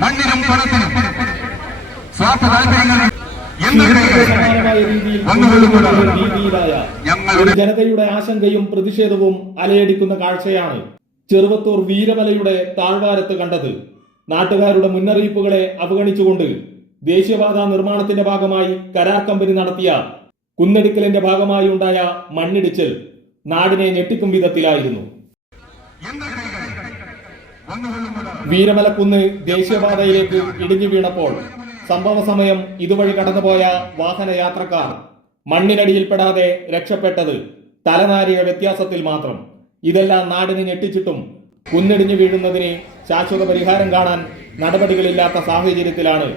മണ്ണിനും പണത്തിനും സ്വാർത്ഥ താല്പര്യങ്ങളും സമാനമായ രീതിയിൽ ജനതയുടെ ആശങ്കയും പ്രതിഷേധവും അലയടിക്കുന്ന കാഴ്ചയാണ് ചെറുവത്തൂർ വീരമലയുടെ താഴ്വാരത്ത് കണ്ടത്. നാട്ടുകാരുടെ മുന്നറിയിപ്പുകളെ അവഗണിച്ചുകൊണ്ട് ദേശീയപാത നിർമ്മാണത്തിന്റെ ഭാഗമായി കരാർ കമ്പനി നടത്തിയ കുന്നെടുക്കലിന്റെ ഭാഗമായി ഉണ്ടായ മണ്ണിടിച്ചിൽ നാടിനെ ഞെട്ടിക്കും വിധത്തിലായിരുന്നു. വീരമലക്കുന്ന് ദേശീയപാതയിലേക്ക് ഇടിഞ്ഞു വീണപ്പോൾ സംഭവ സമയം ഇതുവഴി കടന്നുപോയ വാഹനയാത്രക്കാർ മണ്ണിനടിയിൽപ്പെടാതെ രക്ഷപ്പെട്ടത് തലനാരിഴ വ്യത്യാസത്തിൽ മാത്രം. ഇതെല്ലാം നാടിനെ ഞെട്ടിച്ചിട്ടും കുന്നിടിഞ്ഞു വീഴുന്നതിന് ശാശ്വത പരിഹാരം കാണാൻ നടപടികളില്ലാത്ത സാഹചര്യത്തിലാണ്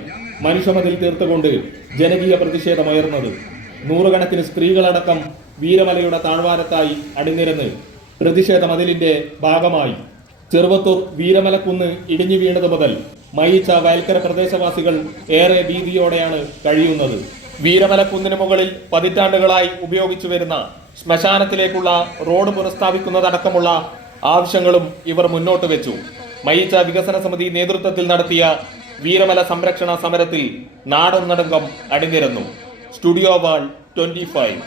മനുഷ്യമതിൽ തീർത്തുകൊണ്ട് ജനകീയ പ്രതിഷേധമുയർന്നത്. നൂറുകണക്കിന് സ്ത്രീകളടക്കം വീരമലയുടെ താഴ്വാരത്തായി അണിനിരന്ന് പ്രതിഷേധ മതിലിന്റെ ഭാഗമായി ചെറുവത്തൂർ വീരമലക്കുന്ന് ഇടിഞ്ഞു വീണത് മുതൽ മയിച്ച വയൽക്കര പ്രദേശവാസികൾ ഏറെ ഭീതിയോടെയാണ് കഴിയുന്നത്. വീരമലക്കുന്നിന് മുകളിൽ പതിറ്റാണ്ടുകളായി ഉപയോഗിച്ചു വരുന്ന ശ്മശാനത്തിലേക്കുള്ള റോഡ് പുനഃസ്ഥാപിക്കുന്നതടക്കമുള്ള ആവശ്യങ്ങളും ഇവർ മുന്നോട്ട് വെച്ചു. മയിച്ച വികസന സമിതി നേതൃത്വത്തിൽ നടത്തിയ വീരമല സംരക്ഷണ സമരത്തിൽ നാടൊന്നടങ്കം അണിനിരന്നു. സ്റ്റുഡിയോ 1 25